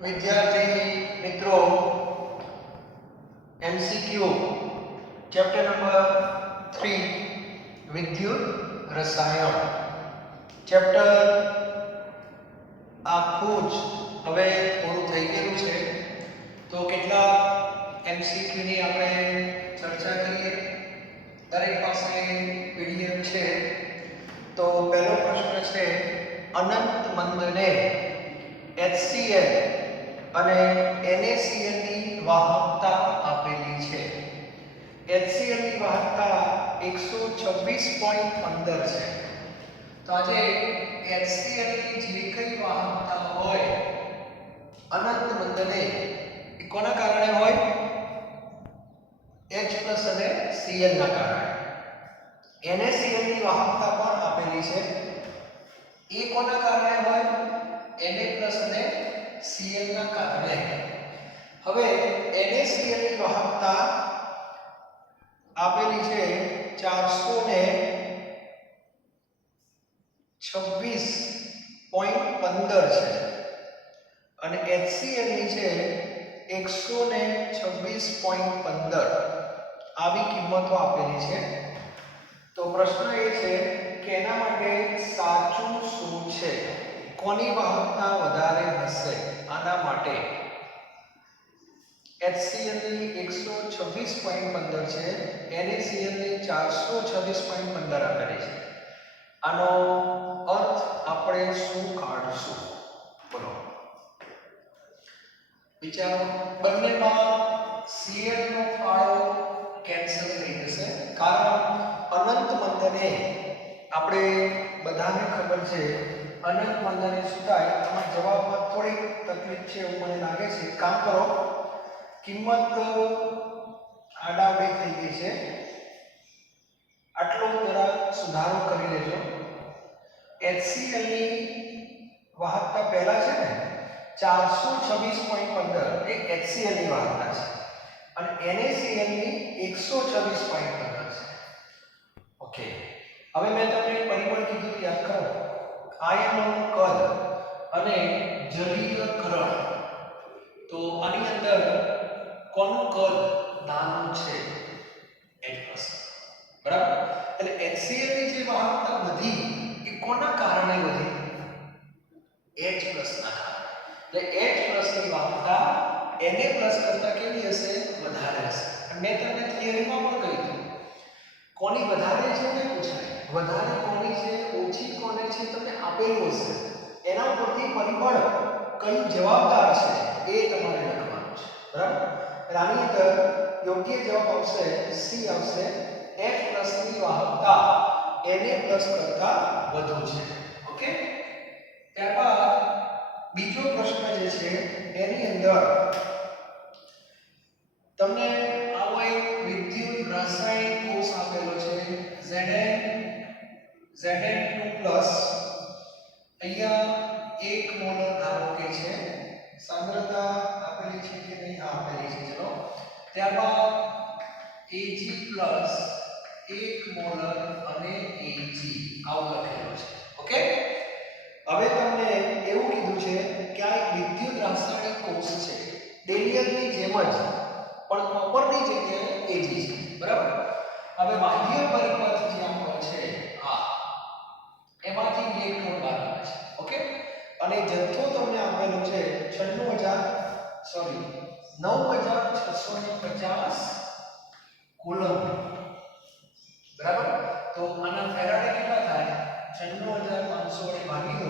વિદ્યાર્થી મિત્રો MCQ chapter number 3 વિદ્યુત રસાયણ ચેપ્ટર આખું જ હવે પૂરું થઈ ગયું છે. તો કેટલા એમસીક્યુ ની આપણે ચર્ચા કરીએ. દરેક પાસે પીડીએફ છે. તો પહેલો પ્રશ્ન છે, અનંત મંદને HCl અને NaCl ની વાહકતા આપેલી છે. HCl ની વાહકતા 126.15 છે. તો આજે HCl ની જે કઈ વાહકતા હોય અનંત મંદને એ કોના કારણે હોય? H+ અને Cl ના કારણે. NaCl ની વાહકતા પણ આપેલી છે. એ કોના કારણે હોય? Na+ અને Cl ના કારણે. હવે NaCl ની વાહકતા આપેલી છે 426.15 છે અને HCl ની છે 126.15. આવી કિંમતો આપેલી છે. તો પ્રશ્ન એ છે કે એના માટે સાચું શું છે? કોની વાહકતા વધારે હશે? આના માટે HCl ની 126.15 છે, NaCl ની 426.15 આપેલી છે. આનો અર્થ આપણે શું કાઢશું? બોલો, વિચારો. બંનેમાં Cl નો ફાળો કેન્સલ થઈ જશે, કારણ અનંત મંદને આપણે બધાને ખબર છે અનંત મંદને શું થાય. આમાં જવાબમાં થોડી તકલીફ છે એવું મને લાગે છે. કામ કરો, કિંમત આડાવડી થઈ ગઈ છે, આટલો જરા સુધારો કરી લેજો. HCl ની વાહકતા પહેલા છે ને 426.15 એ HCl ની વાહકતા છે અને NaCl ની 126.15 છે. ઓકે, હવે મેં તમને એક પરિબળ કીધું, યાદ કરો. આયનોનું કદ અને જલીયકરણ. તો આની અંદર કોનું કદ નાનું છે? H+. બરાબર. એટલે HCl ની જે વાહકતા વધી એ કોના કારણે વધી? H+ ના કારણે. એટલે H+ ની વાહકતા Na+ કરતા કેવી હશે? વધારે હશે. અને મેં તમને થિયરીમાં પણ કહ્યું કોની વધારે છે ને પૂછાય. વધારે કોની છે, ઓછી કોને છે તમને આપેલું હશે. એના ઉપરથી પરિબળ કયું જવાબદાર છે એ તમારે લખવાનું છે. બરાબર. આની અંદર યોગ્ય જવાબ આવશે C આવશે. H+ ની વાહકતા Na+ કરતા વધુ છે. ઓકે. ત્યારબાદ બીજો પ્રશ્ન જે છે એની અંદર તમને આવો એક વિદ્યુત રાસાયણિક કોષ આપેલો છે Zn2+. અહીંયા 1 મોલર ધારો કે છે. સાંદ્રતા આપેલી છે કે નહીં? આપેલી છે. ચલો, ત્યારબાદ Ag+ 1 મોલર અને Ag આવું લખેલું છે. ઓકે. હવે તમને એવું કીધું છે કે આ એક વિદ્યુત રાસાયણિક કોષ છે, બેરિયરની જેમ જ, પણ કોપરની જગ્યાએ Ag છે. બરાબર. હવે બાહ્ય પરિપથ જે આપણો છે આ એમાંથી ઇલેક્ટ્રોન બહાર આવે છે. ઓકે. અને જથ્થો તમને આપેલો છે 9650 કુલમ્બ. બરાબર. તો આના ફેરાડે કેટલા થાય? 96500 વડે ભાગી દો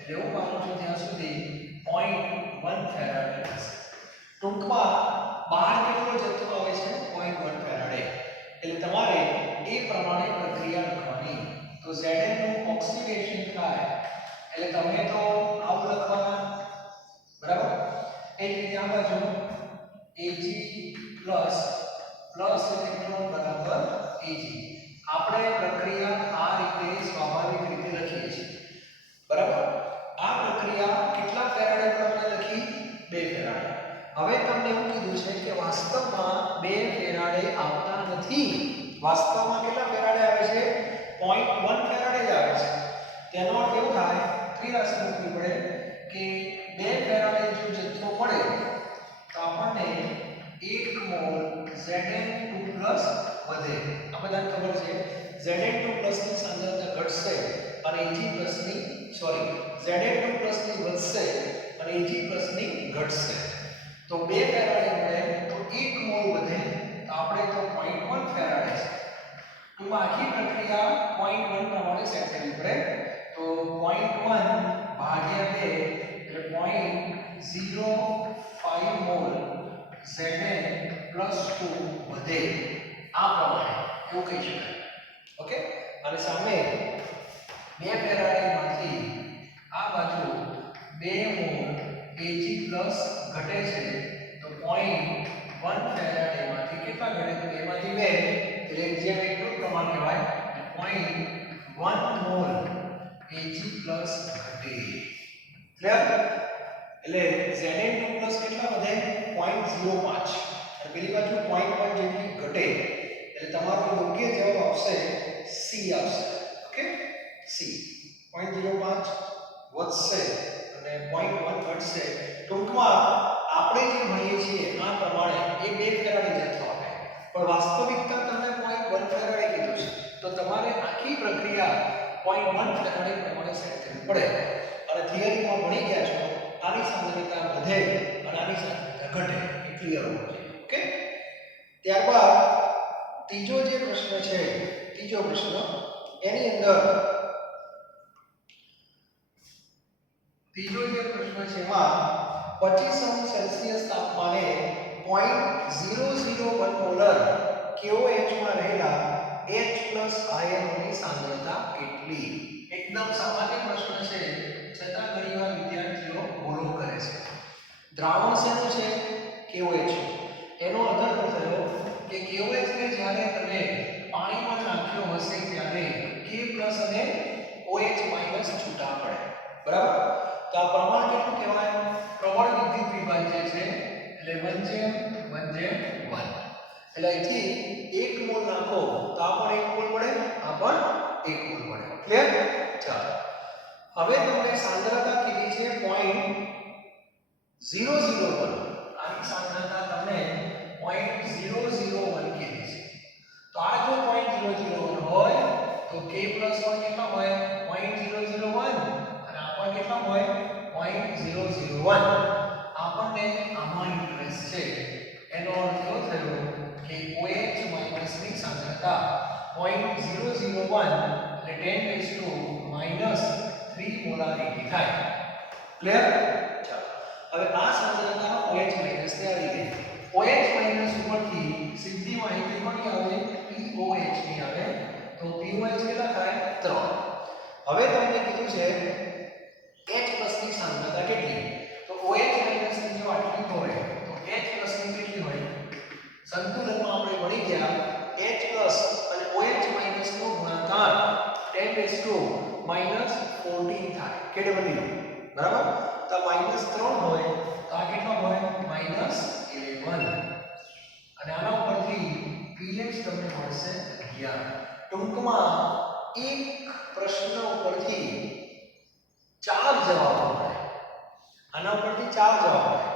એટલે હું માનું છું ત્યાં સુધી 0.1 ફેરાડે થશે. ટૂંકમાં બહાર કેટલો જથ્થો આવે છે? 0.1 ફેરાડે. એટલે તમારે એ પ્રમાણે પ્રક્રિયા લખવાની. તો Zn નું ઓક્સિડેશન થાય એટલે તમે તો આવું લખવાના. બરાબર. એ જ રીતે આ બાજુ Ag પ્લસ ઇલેક્ટ્રોન બરાબર Ag. આપણે પ્રક્રિયા આ રીતે સ્વાભાવિક રીતે લખીએ છીએ. બરાબર. આ પ્રક્રિયા કેટલા ફેરાડે પર આપણે લખી? 2 ફેરાડે. હવે તમને એવું કીધું છે કે વાસ્તવમાં 2 ફેરાડે આવતા નથી. વાસ્તવમાં કેટલા ફેરાડે આવે છે? 0.1 ફેરાડે જ આવે છે. તેનો અર્થ એવું થાય, ત્રિરાશી મૂકવી પડે કે 2 ફેરાડે જો જથ્થો મળે તો આપણને 1 મોલ Zn2 વધે. આ બધાને ખબર છે Zn2 ની સાંદ્રતા ઘટશે અને Eg ની Zn2 ની વધશે અને Eg ની ઘટશે. તો 2 ફેરાડે મળે તો 1 મોલ વધે તો આપણે તો 0.1 ફેરાડે છે. તો આખી પ્રક્રિયા 0.1 પ્રમાણે સેટ કરવી પડે. તો 0.1 ભાગ્યા 2 એટલે 0.05 મોલ Zn+2 વધે. આ પ્રમાણે એવું કહી શકાય. ઓકે, અને સામે 2 ફેરાડેમાંથી આ બાજુ 2 મોલ Ag+ ઘટે છે તો 0.1 ફેરાડેમાંથી કેટલા ઘટે તો એમાંથી 2 એટલે જેમ એટલું પ્રમાણ કહેવાય 0.1 મોલ Ag+ ઘટે. ક્લિયર? એટલે Zn2 કેટલા વધે 0.05 અને પેલી બાજુ 0.1 જેટલી ઘટે. એટલે તમારો યોગ્ય જવાબ આવશે C આવશે. ઓકે, C 0.05 વધશે અને 0.1 ઘટશે. ટૂંકમાં આપણે જે ભણીએ છીએ આ પ્રમાણે એ 2 ફેરાડે જથ્થો આપે પણ વાસ્તવિકતા તમને 0.1 ફેરાડે કીધું છે તો તમારે આખી પ્રક્રિયા 0.1 ફેરાડે પ્રમાણે સેટ કરવી પડે. અને થિયરીમાં ભણી ગયા છો આની સાંદ્રતા વધે અને આની સાંદ્રતા ઘટે એ ક્લિયર હોવું જોઈએ. ઓકે, ત્યારબાદ ત્રીજો જે પ્રશ્ન છે ત્રીજો પ્રશ્ન એની અંદર ત્રીજો જે પ્રશ્ન છે એમાં 25 સેલ્સિયસ તાપમાને 0.001 મોલર KOH માં રહેલા H+ આયનોની સાંદ્રતા કેટલી? એકદમ સામાન્ય પ્રશ્ન છે છતાં ઘણીવાર વિદ્યાર્થીઓ ભૂલો કરે છે. દ્રાવણ શેનું છે? KOH. એનો અર્થ થયો કે KOH ને જ્યારે તમે પાણીમાં નાખ્યો હશે ત્યારે K+ અને OH- છૂટા પડે. બરાબર? તો આ પ્રમાણ કેટલું કહેવાય? પ્રબળ વિદ્યુત વિભાજ્ય છે એટલે 1:1:1. એટલે અહીંથી 1 મોલ નાખો તો આ પણ 1 મોલ મળે, આ પણ 1 મોલ મળે. ક્લિયર? ચાલો, હવે તમને સાંદ્રતા કીધી છે 0.001. આની સાંદ્રતા તમને 0.001 કીધી છે. તો આ જો 0.001 હોય તો K+ કેટલા હોય? 0.001 અને આ પણ કેટલા હોય? 0.001. આપણને આમાં ઇન્ટરેસ્ટ છે. એનો અર્થ એવો થયો કે OH- ની સાંદ્રતા 0.001 એટલે 10⁻³ મોલારિટી થાય. ક્લિયર? ચાલો, હવે આ સાંદ્રતા OH- ને આવી ગઈ. OH- ઉપરથી સીધી માહિતી કોની આવે? POH ની આવે. તો POH કેટલા થાય? 3. હવે તમને કીધું છે H+ ની સાંદ્રતા કેટલી? તો OH- ની જો આટલી હોય તો H+ ની કેટલી હોય? સંતુલનમાં આપણે ભણી ગયા H+ અને OH- નો ગુણાકાર 10⁻14 થાય. કેડબલ્યુ. બરાબર? તો -3 હોય તો આ કેટલા હોય? -11. અને આના ઉપરથી pH તમને મળશે 11. ટૂંકમાં એક પ્રશ્ન ઉપરથી 4 જવાબો મળે. આના ઉપરથી 4 જવાબ મળે.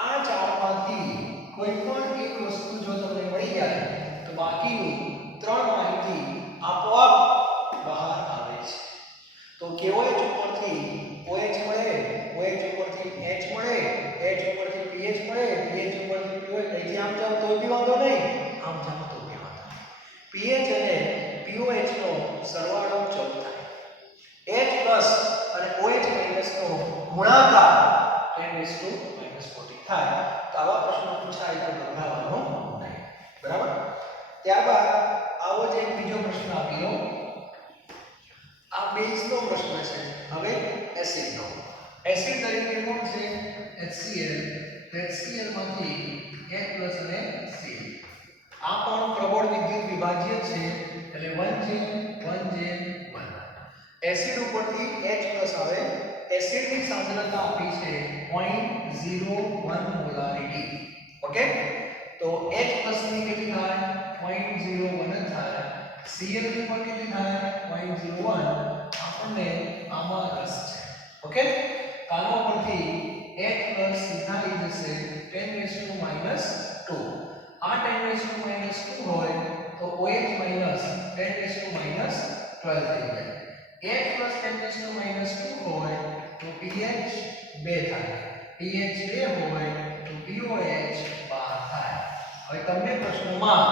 આ 4 માંથી કોઈ પણ એક વસ્તુ જો તમને મળી જાય તો બાકીની 3 માહિતી આપોઆપ બહાર આવે છે. તો KOH ઉપરથી OH મળે, OH ઉપરથી H મળે, H ઉપરથી pH મળે, pH ઉપરથી POH. અહીંથી આમ જાવ તો બી વાંધો નહીં, આમ જાવ તો બી વાંધો નહીં. pH અને POH નો સરવાળો 14 થાય. H+ અને OH- નો ગુણાકાર 10⁻40 થાય. તો આવા પ્રશ્નો પૂછાય તો ગભરાવાનું નહીં. બરાબર? ત્યારબાદ આવો જ એક બીજો પ્રશ્ન આપી લો. આ બેઝનો પ્રશ્ન છે. હવે એસિડનો. એસિડ તરીકે કોણ છે? HCl. HCl માંથી H+ અને Cl. આ પણ પ્રબળ વિદ્યુત વિભાજ્ય છે એટલે 1:1:1. એસિડ ઉપરથી H+ આવે. એસિડની સાંદ્રતા આપી છે 0.01 મોલારિટી. ઓકે, તો H+ ની કેટલી થાય? 0.01 જ થાય. Cl ની પણ કેટલી થાય? 0.01. આપણને આમાં રસ છે. ઓકે, આનો ઉપરથી સીધા આવી જશે 10⁻². આ 10⁻², હોય તો OH માઈનસ 10⁻12 થઈ જાય. H પ્લસ 10⁻², હોય તો pH 2 થાય. pH 2 હોય તો POH 12 થાય. હવે તમને પ્રશ્નમાં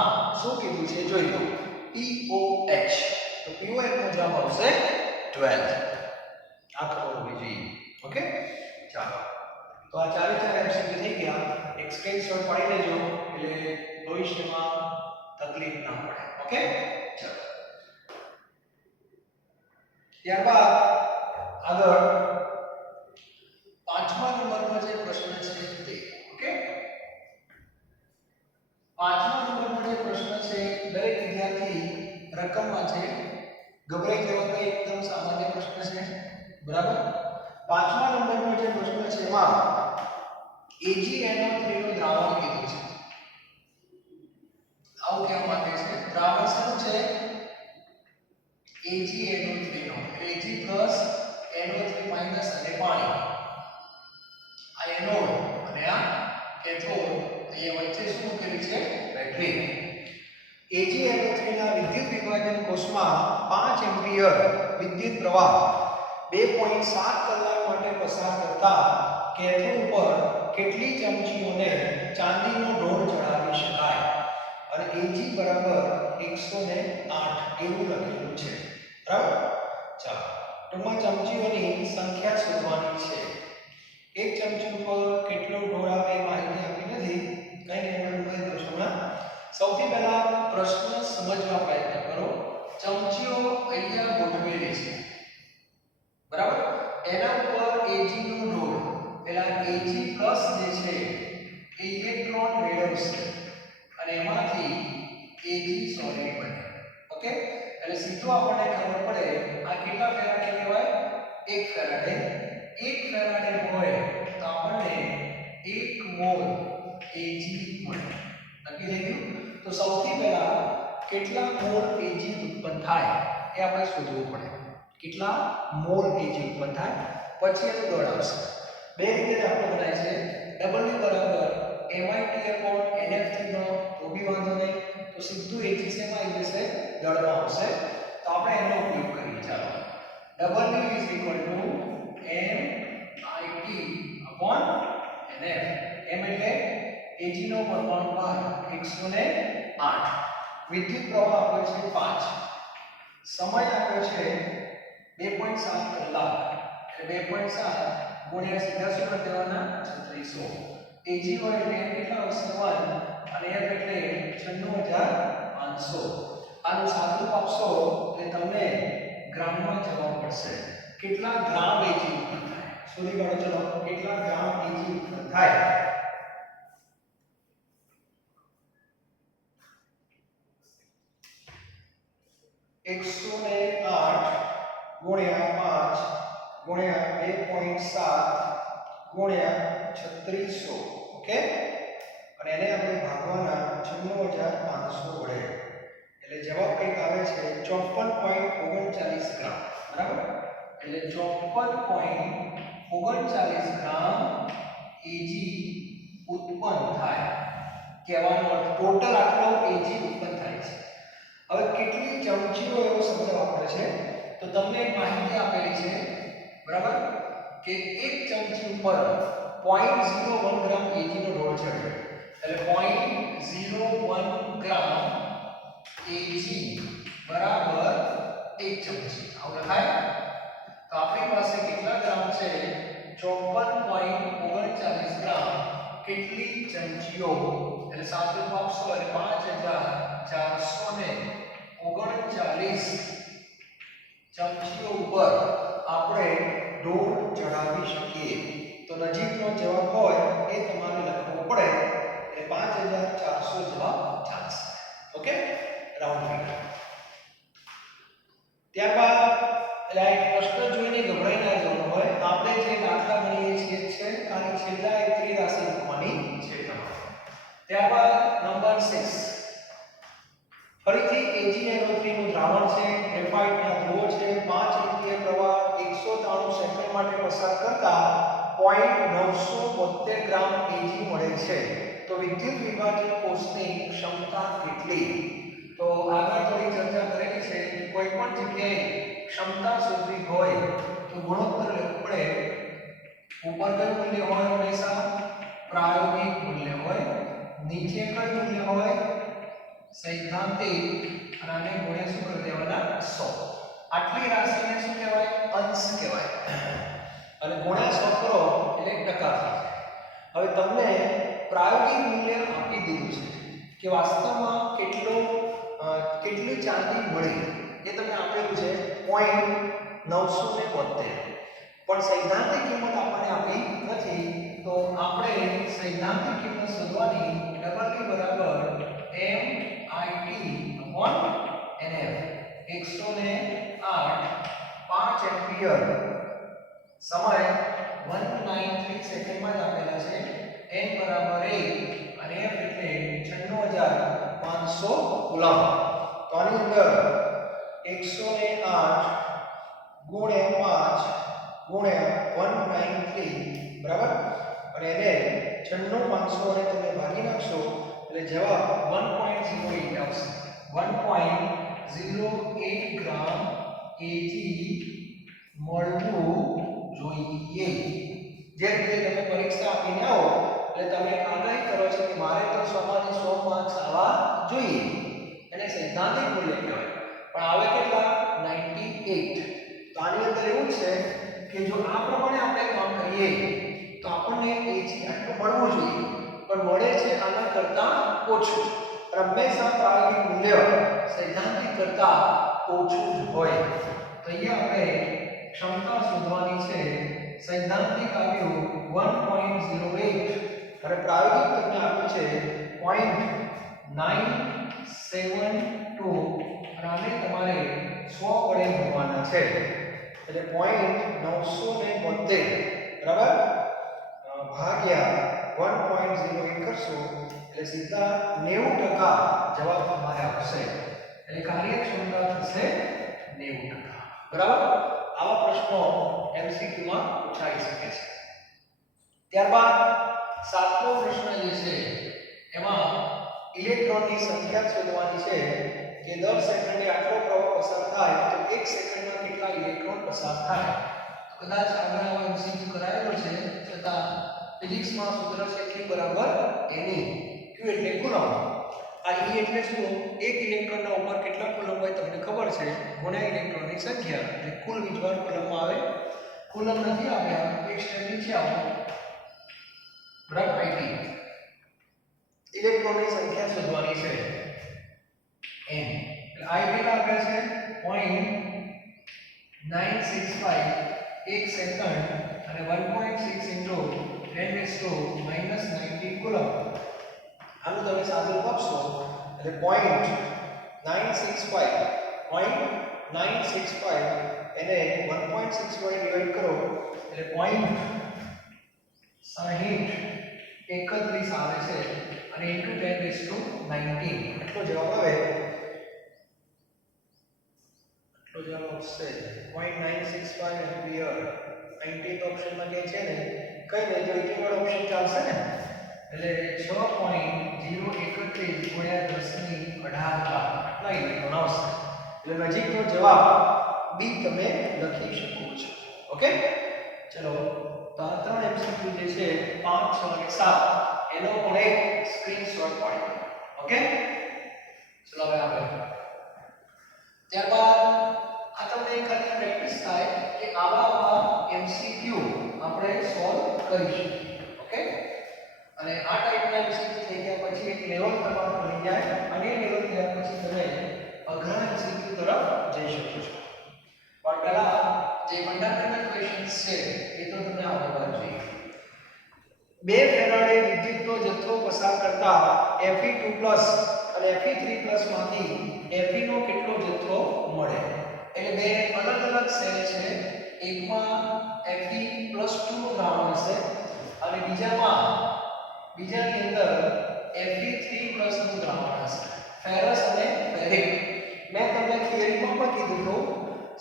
શું કીધું છે જોઈ લો. POH, તો POH નો જવાબ આવશે 12. આ ખબર હોવી જોઈએ. ઓકે, ચાલો. તો આ ચારે MCQ થઈ ગયા. એક સ્ક્રીનશોટ પાડી લેજો એટલે ભવિષ્યમાં તકલીફ ના પડે. ઓકે, ચાલો. ત્યારબાદ આગળ 5મા નંબરનો જે પ્રશ્ન છે તે. ઓકે, 5મા નંબરનો જે પ્રશ્ન છે દરેક વિદ્યાર્થી રકમમાં છે. ગભરાઈ જવા કંઈ એકદમ સામાન્ય પ્રશ્ન છે. બરાબર. 5મા નંબરનો જે પ્રશ્ન છે એમાં AgNO3 નું દ્રાવણ કીધું છે. આવું કહેવા માંગે છે દ્રાવણ શું છે? AgNO3 નો. Ag પ્લસ NO3 માઈનસ અને પાણી. આ એનોડ અને આ કેથોડ. અહીંયા વચ્ચે શું મૂકેલી છે? બેટરી. AgNO3 ના વિદ્યુત વિભાજન કોષમાં 5 એમ્પિયર વિદ્યુત પ્રવાહ 2.7 કલાક માટે પસાર કરતા કેથોડ ઉપર કેટલી ચમચીઓને ચાંદીનો ઢોળ ચડાવી શકાય? અને Ag બરાબર 108 એવું લખેલું છે. બરાબર. ચાલો, ટૂંકમાં ચમચીઓની સંખ્યા શોધવાની છે. એક ચમચી ઉપર કેટલો ઢોળ આવે એ માહિતી આપી નથી. કંઈ નહીં, હું કહી દઉં છું હમણાં. સૌથી પહેલા પ્રશ્ન સમજવા પ્રયત્ન કરો. ચમચીઓ અહીંયા ગોઠવેલી છે. બરાબર. એના ઉપર Ag નો ઢોળ, પેલા Ag પ્લસ જે છે એ ઇલેક્ટ્રોન મેળવશે અને એમાંથી Ag સોલિડ બને. ઓકે, એટલે સીધું આપણને ખબર પડે આ કેટલા ફેરાડે કહેવાય? 1 ફેરાડે. 1 ફેરાડે હોય તો આપણને 1 મોલ Ag મળે. નક્કી થઈ ગયું? તો સૌથી પહેલા કેટલા મોલ Ag ઉત્પન્ન થાય એ આપણે શોધવું પડે. કેટલા મોલ Ag ઉત્પન્ન થાય, પછી એનું દળ આવશે. બે રીતે આપણે બનાય છે. W બરાબર MIT/NF3 નો તો બી વાંધો નહીં, તો સીધું Ag શેમાં આવી જશે? દળમાં આવશે. તો આપણે એનો ઉપયોગ કરીએ. ચાલો, W MIT/NF. M એટલે Ag નો પરમાણુ ભાર 108. વિદ્યુત પ્રવાહ આપ્યો છે 5. સમય આપ્યો છે 2.7 કલાક. એટલે 2.7 ગુણ્યા સીધા શું કરી દેવાના? 3600. Ag હોય એટલે કેટલા આવશે? 1 અને F એટલે 96500. આનું સાદું આપશો એટલે તમને ગ્રામમાં જવાબ મળશે. કેટલા ગ્રામ Ag ઉત્પન્ન થાય? શોધી કાઢો. ચલો, કેટલા ગ્રામ Ag ઉત્પન્ન થાય? (108 ગુણ્યા 5 ગુણ્યા 2.7 ગુણ્યા 3600). ઓકે, અને એને આપણે ભાગવાના 96500 વડે. એટલે જવાબ કંઈક આવે છે 54.39 ગ્રામ. બરાબર. એટલે 54.39 ગ્રામ Ag ઉત્પન્ન થાય. કહેવાનો અર્થ ટોટલ આટલો Ag ઉત્પન્ન થાય છે. હવે કેટલી ચમચીઓ એવો શબ્દ વાપરે છે તો તમને એક માહિતી આપેલી છે. બરાબર, કે એક ચમચી ઉપર 0.01 ગ્રામ Ag નો ઢોળ ચડે. એટલે 0.01 ગ્રામ Ag બરાબર 1 ચમચી. આવું લખાય. તો આપણી પાસે કેટલા ગ્રામ છે? 54.39 ગ્રામ. કેટલી ચમચીઓ? એટલે સાદું આપશો એટલે 5439 ચમચીઓ ઉપર આપણે ઢોળ ચડાવી શકીએ. તો નજીકનો જવાબ હોય એ તમારે લખવો પડે. એટલે 5400 જવાબ ચાલશે. Okay, round figure. ત્યારબાદ લાઈક પ્રશ્ન જોઈને ગભરાઈ ના જવાનું હોય. આપણે જે દાખલા ગણીએ છીએ છે આની છેલ્લા એક ત્રિરાશિ મૂકવાની છે. ત્યારબાદ નંબર 6. ફરીથી AgNO3 નું દ્રાવણ છે. ગ્રેફાઇટના ધ્રુવો છે. 5 એમ્પિયર પ્રવાહ 193 સેકન્ડ માટે પસાર કરતા 0.972 ગ્રામ Ag મળે છે તો વિદ્યુત વિભાજન કોષની ક્ષમતા કેટલી? તો આગળ થોડી ચર્ચા કરેલી છે કે કોઈ પણ જગ્યાએ ક્ષમતા શોધવી હોય તો ગુણોત્તર લેવું પડે. ઉપર કયું મૂલ્ય હોય? હંમેશા પ્રાયોગિક મૂલ્ય હોય. નીચે કયું મૂલ્ય હોય? સૈદ્ધાંતિક. અને આને ગુણ્યા શું કરી દેવાના? 100. આટલી રાશિને શું કહેવાય? અંશ કહેવાય. અને ગુણ્યા 100 કરો એટલે ટકા થાય. હવે તમને પ્રાયોગિક મૂલ્ય આપી દીધું છે કે વાસ્તવમાં કેટલી ચાંદી મળી એ તમને આપેલું છે 0.972. પણ સૈદ્ધાંતિક કિંમત આપણને આપી નથી તો આપણે સૈદ્ધાંતિક કિંમત શોધવાની ∆E બરાબર MIT/NF 108 5 એમ્પિયર સમય 193 સેકન્ડમાં જ આપેલા છે. n બરાબર 1 અને f એટલે 96500 કુલમ. તો આની અંદર 108 ગુણ્યા 5 ગુણ્યા 193 બરાબર અને એને 96500 અને તમે ભાગી નાખશો એટલે જવાબ 1.08 આવશે. 1.08 ગ્રામ Ag મળવું જોઈએ. જે રીતે તમે પરીક્ષા આપીને આવો એટલે તમે આગાહી કરો છો કે મારે તો 100 માંથી 100 માર્ક્સ આવવા જોઈએ એને સૈદ્ધાંતિક મૂલ્ય કહેવાય. પણ આવે કેટલા? 98. તો આની અંદર એવું છે કે જો આ પ્રમાણે આપણે કામ કરીએ તો આપણને Ag આટલું મળવું જોઈએ પણ મળે છે આના કરતા ઓછું. હંમેશા પ્રાયોગિક મૂલ્ય સૈદ્ધાંતિક કરતા ઓછું હોય. તો અહીંયા આપણે ક્ષમતા શોધવાની છે. સૈદ્ધાંતિક આવ્યું 1.08 અને પ્રાયોગિક તમને આપ્યું છે 0.972 અને આને તમારે 100 વડે ગુણવાના છે એટલે 0.972 બરાબર ભાગ્યા 1.08 કરશો એટલે સીધા 90% જવાબ તમારે આવશે. એટલે કાર્યક્ષમતા થશે 90%. બરાબર. આવા પ્રશ્નો MCQ માં પૂછાઈ શકે છે. ત્યારબાદ સાતમો પ્રશ્ન જે છે એમાં ઇલેક્ટ્રોનની સંખ્યા શોધવાની છે કે દર સેકન્ડે આટલો પ્રવાહ પસાર થાય તો 1 સેકન્ડમાં કેટલા ઇલેક્ટ્રોન પસાર થાય. કદાચ આગળ આવો MCQ કરાયેલો છે છતાં ફિઝિક્સમાં સૂત્ર છે Q બરાબર Ne. Q એટલે કુલમ. આ E એટલે શું? એક ઇલેક્ટ્રોનના ઉપર કેટલા કુલમ હોય તમને ખબર છે ગુણ્યા ઇલેક્ટ્રોનની સંખ્યા એટલે કુલ વીજભાર કુલમમાં આવે. કુલમ નથી આવ્યા એક સ્ટેપ નીચે આવો બરાબર. IT ઇલેક્ટ્રોનની સંખ્યા શોધવાની છે n. એટલે I કેટલા આપ્યા છે 0.965 1 સેકન્ડ અને 1.6 into 10⁻⁻⁹ કુલમ. આનું તમે સાદું આપશો એટલે 0.965 એને 1.6 વડે ડિવાઈડ કરો એટલે 0.6031 આવે છે અને into 10⁻⁹ એટલો જવાબ આવે. એટલો જવાબ આવશે 0.965 એમ્પિયર. 19th ઓપ્શનમાં જે છે ને કઈ નહીં તો 18 વાળો ઓપ્શન ચાલશે ને એટલે 6.031 ગુણ્યા 10⁻18 આટલા ઇલેક્ટ્રોન આવશે. એટલે નજીકનો જવાબ બી તમે લખી શકો છો. ઓકે ચલો તો આ ત્રણ MCQ જે છે 5 6 અને 7 એનો પણ એક સ્ક્રીનશોટ પાડી. ઓકે ચલો હવે આગળ. ત્યારબાદ આ તમને ખાલી પ્રેક્ટિસ થાય કે આવા MCQ આપણે સોલ્વ કરીશું. ઓકે અને આ ટાઈપના MCQ થઈ ગયા પછી એક લેવલ કરવાનું બની જાય અને લેવલ થયા પછી તમે અઘરા MCQ તરફ જઈ શકો છો. પણ પહેલા જે ફંડામેન્ટલ ક્વેશ્ચન્સ છે એ તો તમને આવડવા જોઈએ. 2 ફેરાડે વિદ્યુતનો જથ્થો પસાર કરતા Fe2+ અને Fe3+ માંથી Fe નો કેટલો જથ્થો મળે. એટલે બે અલગ અલગ સેલ છે. એકમાં Fe+2 નો દ્રાવણ હશે અને બીજાની અંદર Fe3+ નું દ્રાવણ હશે. ફેરસ અને ફેરિક મેં તમને થિયરીમાં પણ કીધું હતું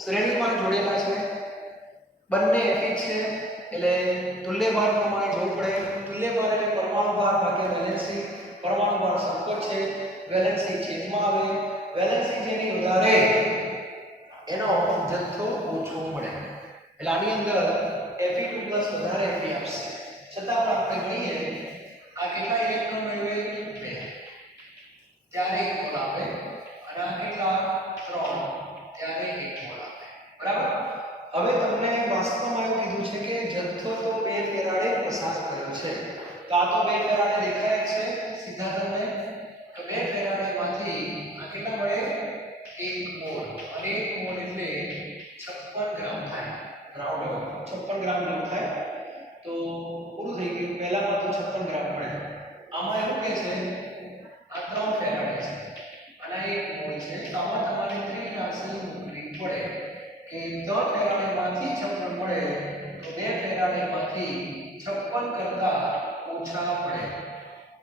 શ્રેણીમાં જોડેલા છે. બંને એકીક છે એટલે તુલ્ય ભાર પ્રમાણે જોવું પડે. તુલ્ય ભાર એટલે પરમાણુ ભાર ભાગ્યા વેલેન્સી. પરમાણુ ભાર સરખો છે, વેલેન્સી છેદમાં આવે. વેલેન્સી જેની વધારે એનો જથ્થો ઓછો મળે. એટલે આની અંદર Fe2+ વધારે Fe આપશે. છતાં પણ આપણે ગણીએ આ કેટલા ઇલેક્ટ્રોન મેળવે? 2. ત્યારે 1 મોલ આપે અને આ કેટલા? 3. ત્યારે 1 મોલ આપે. બરાબર. હવે તમને વાસ્તવમાં એવું કીધું છે કે જથ્થો તો 2 ફેરાડે પસાર કર્યો છે. તો આ તો 2 ફેરાડે દેખાય જ છે સીધા તમને. તો 2 ફેરાડેમાંથી આ કેટલા મળે? 1 મોલ. અને 1 મોલ એટલે 56 ગ્રામ થાય. રાઉન્ડ 56 ગ્રામ જેવું થાય. તો પૂરું થઈ ગયું. પહેલામાં તો 56 ગ્રામ મળે. આમાં એવું કે છે આ 3 ફેરાડે છે અને 1 મોલ છે. તો આમાં તમારે ત્રિરાશિ મૂકવી પડે કે 3 ફેરાડેમાંથી 56 મળે તો 2 ફેરાડેમાંથી 56 કરતા ઓછા પડે.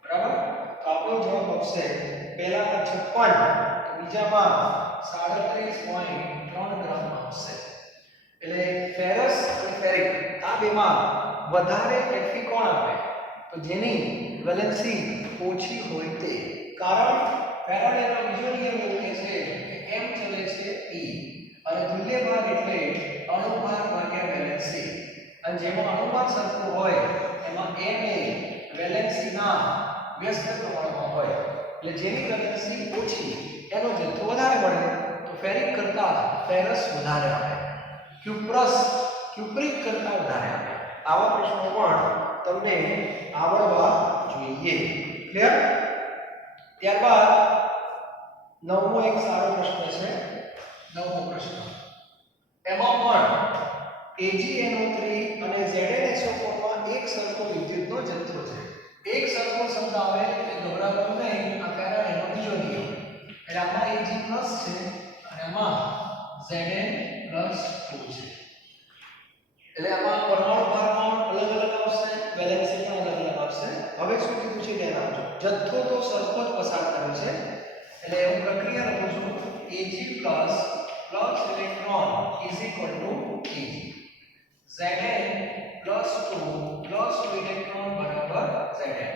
બરાબર. તો આપણો જવાબ આવશે પહેલામાં 56 તો બીજામાં 37.3 ગ્રામ આવશે. એટલે ફેરસ અને ફેરિક આ બેમાં વધારે Fe કોણ આપે? તો જેની વેલેન્સી ઓછી હોય તે. કારણ ફેરાડેનો બીજો નિયમ એવું કહે છે કે M ચલે છે E અને તુલ્ય ભાર એટલે અણુભાર ભાગ્યા વેલેન્સી. અને જેમાં અણુભાર સરખો હોય એમાં M એ વેલેન્સીના વ્યસ્ત પ્રમાણમાં હોય. એટલે જેની વેલેન્સી ઓછી એનો જથ્થો વધારે મળે. તો ફેરિક કરતા ફેરસ વધારે આપે. ક્યુપ્રિક કરતા વધારે આપે. આવા પ્રશ્નો પણ તમને આવડવા જોઈએ. ક્લિયર? ત્યારબાદ નવમો એક સારો પ્રશ્ન છે. નવમો પ્રશ્ન એમાં પણ AgNO3 અને ZnSO4 માં એક સરખો વિદ્યુતનો જથ્થો છે. એક સરખો શબ્દ આવે એટલે ગભરાવાનું નહીં. આ ફેરાડેનો બીજો નિયમ. એટલે આમાં Ag+ છે અને આમાં Zn+2 છે. એટલે આમાં પરમાણુ ભારમાં અલગ અલગ આવશે, વેલેન્સી પણ અલગ અલગ આવશે. હવે શું કીધું છે ધ્યાન આપજો. જથ્થો તો સરખો જ પસાર કર્યો છે. એટલે હું પ્રક્રિયા લખું છું Ag+ plus electron is equal to Ag. Zn+2 plus electron બરાબર Zn.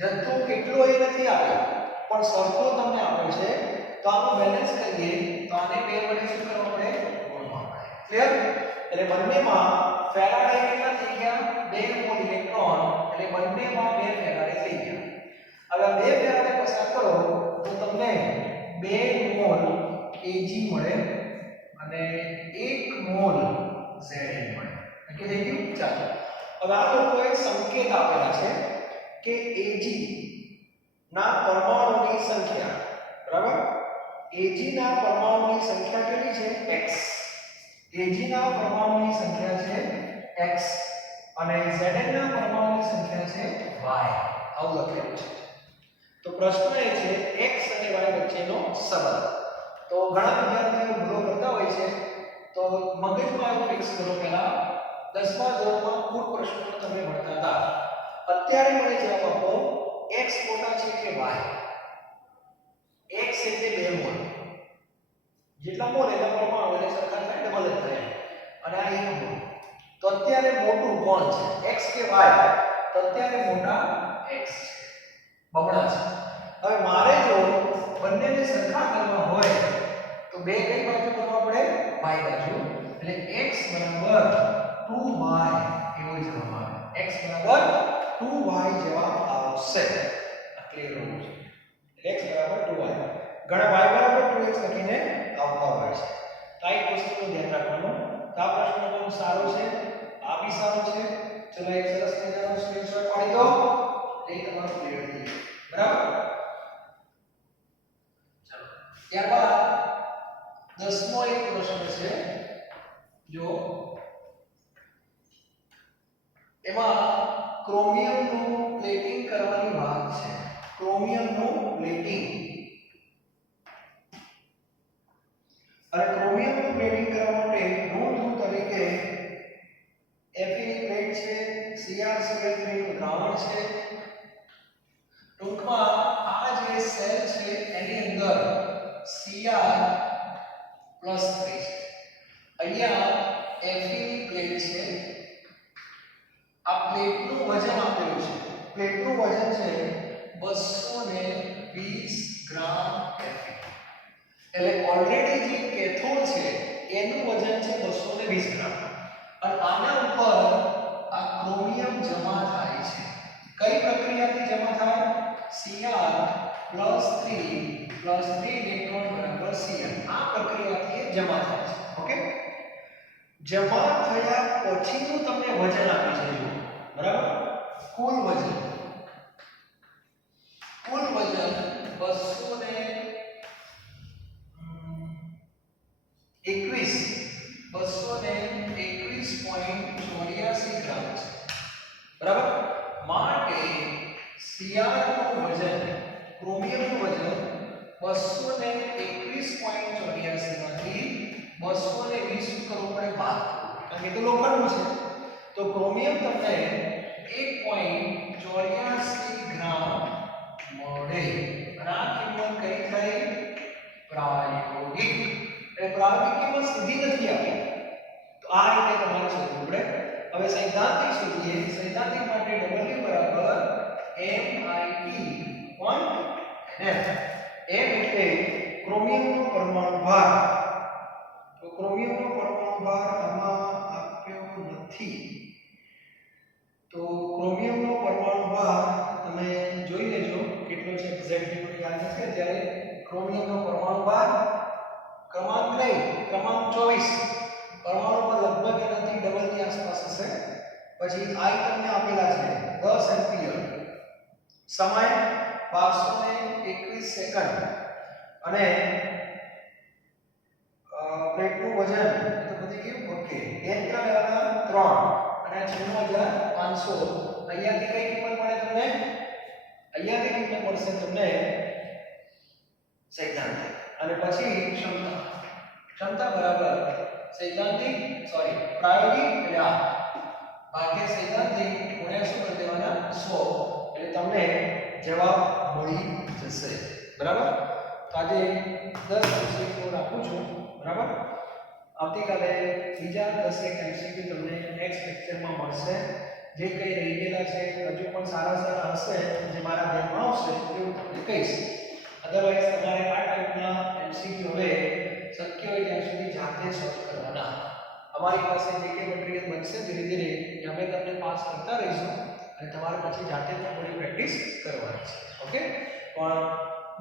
જથ્થો કેટલો એ નથી આપ્યો પણ સરખો તમને આપ્યો છે. તો આનો બેલેન્સ કરીએ તો આને 2 વડે શું કરવા પડે? ગુણવા પડે. ક્લિયર? એટલે બંનેમાં ફેરાડે કેટલા થઈ ગયા? 2 મોલ ઇલેક્ટ્રોન. એટલે બંનેમાં 2 ફેરાડે થઈ ગયા. હવે 2 ફેરાડે પસાર કરો તો તમને 2 મોલ Ag મળે અને 1 મોલ Zn મળે. નક્કી થઈ ગયું? ચાલો. હવે આ લોકોએ સંકેત આપેલા છે કે Ag ના પરમાણુની સંખ્યા. બરાબર? Ag ના પરમાણુની સંખ્યા કેટલી છે? x. Ag ના પરમાણુની સંખ્યા છે x અને Zn ના પરમાણુની સંખ્યા છે y. આવું લખેલું છે. તો પ્રશ્ન એ છે x અને y વચ્ચેનો સંબંધ. તો ઘણા વિદ્યાર્થીઓ ભૂલો કરતા હોય છે. તો મગજમાં એવું ફિક્સ કરો. પહેલા 10મા ધોરણમાં પૂર્વ પ્રશ્નો તમે ભણતા હતા. અત્યારે મને જવાબ આપો x મોટા છે કે y? x એટલે 2 મોલ. જેટલા મોલ એટલા પરમાણુ એટલે સરખા થાય, ડબલ જ થાય. અને આ 1 મોલ. તો અત્યારે મોટું કોણ છે? x કે y? તો અત્યારે મોટા x છે. બમણા છે. હવે મારે જો બંનેને સરખા કરવા હોય તો બે કઈ બાજુ કરવા પડે? y બાજુ. એટલે x બરાબર 2y એવો જવાબ આવે. x બરાબર 2y જવાબ આવશે. આ ક્લિયર હોવું જોઈએ. x બરાબર 2y. ઘણા y બરાબર 2x લખીને આવતા હોય છે. તો આ એક વસ્તુનું ધ્યાન રાખવાનું. તો આ પ્રશ્ન પણ સારો છે, આ બી સારો છે. ચલો એક સરસ મજાનો સ્ક્રીનશોટ પાડી દો. એ તમારું ક્લિયર થઈ ગયું. બરાબર? ચલો. ત્યારબાદ 10મો એક પ્રશ્ન છે. જો એમાં ક્રોમિયમનું પ્લેટિંગ કરવાની વાત છે. ક્રોમિયમનું પ્લેટિંગ. અને ક્રોમિયમનું પ્લેટિંગ કરવા માટે નોંધવું તરીકે Fe ની પ્લેટ છે, CrCl3 નું દ્રાવણ છે. ટૂંકમાં આ જે સેલ છે એની અંદર Cr+3 છે. અહીંયા Fe ની પ્લેટ છે. આ પ્લેટનું વજન આપેલું છે. પ્લેટનું વજન છે 220 ગ્રામ Fe. એટલે ઓલરેડી જે કેથોડ છે એનું વજન છે 220 ગ્રામ. અને આના ઉપર આ ક્રોમિયમ જમા થાય છે. કઈ પ્રક્રિયાથી જમા થાય? Cr+3 ઇલેક્ટ્રોન બરાબર Cl. આ પ્રક્રિયાથી એ જમા થાય છે. ઓકે, જમા થયા પછીનું તમને વજન આપી છે. જુઓ, બરાબર, કુલ વજન 221.84 ગ્રામ છે. બરાબર, માટે Cr નું વજન, ક્રોમિયમનું વજન 221.84 માંથી 220 કરવું પડે ભાગ, કારણ કે તો લોખંડનું છે. તો ક્રોમિયમ તમને 1.84 ગ્રામ મળે. અને આ કિંમત કઈ થઈ? પ્રાયોગિક. એટલે પ્રાયોગિક કિંમત સીધી નથી આપી. તો આ રીતે તમારે શોધવું પડે. હવે સૈદ્ધાંતિક શોધીએ. સૈદ્ધાંતિક માટે W બરાબર MIT on NF. M એટલે ક્રોમિયમનો પરમાણુ ભાર. તો ક્રોમિયમનો પરમાણુ ભાર આમાં આપ્યો નથી. તો ક્રોમિયમનો પરમાણુ ભાર તમે જોઈ લેજો કેટલો છે. એક્ઝેક્ટલી મને યાદ નથી અત્યારે. ક્રોમિયમનો પરમાણુ ભાર ક્રમાંક નહીં, ક્રમાંક 24. પરમાણુ પર લગભગ એનાથી ડબલ ની આસપાસ હશે. પછી I તમને આપેલા છે 10 એમ્પિયર, સમય 521 સેકન્ડ, અને પ્લેટનું વજન તો બધી કેવું? ઓકે, કેન્દ્ર લેવાના 3 અને 96500. અહીંયાથી કઈ કિંમત મળે તમને? અહીંયાથી કિંમત મળશે તમને સૈદ્ધાંતિક. અને પછી ક્ષમતા બરાબર સૈદ્ધાંતિક, પ્રાયોગિક એટલે આ ભાગ્યા સૈદ્ધાંતિક ગુણ્યા શું કરી દેવાના? 100. એટલે તમને જવાબ મળી જશે. બરાબર, તો આજે 10 MCQ રાખું છું. બરાબર, આવતીકાલે બીજા 10 MCQ તમને નેક્સ્ટ લેક્ચરમાં મળશે. જે કઈ રહી ગયેલા છે હજુ પણ સારા હશે, જે મારા ધ્યાનમાં આવશે એવું તમને કહીશ. અધરવાઇઝ તમારે આ ટાઈપના MCQ હવે શક્ય હોય ત્યાં સુધી જાતે સોલ્વ કરવાના. અમારી પાસે જે કંઈ મટીરીયલ બનશે ધીરે ધીરે અમે તમને પાસ કરતા રહીશું, અને તમારે પછી જાતે થોડી પ્રેક્ટિસ કરવાની છે. ઓકે, પણ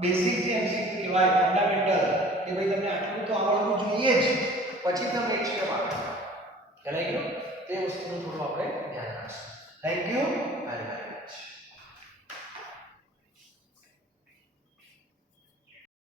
બેઝિક જે MCQ કહેવાય, ફંડામેન્ટલ, કે ભાઈ તમને આટલું તો આવડવું જોઈએ જ, પછી તમે એક સ્ટેપ આગળ ચલાવી ગયો, તે વસ્તુનું થોડું આપણે ધ્યાન રાખશું. Thank you.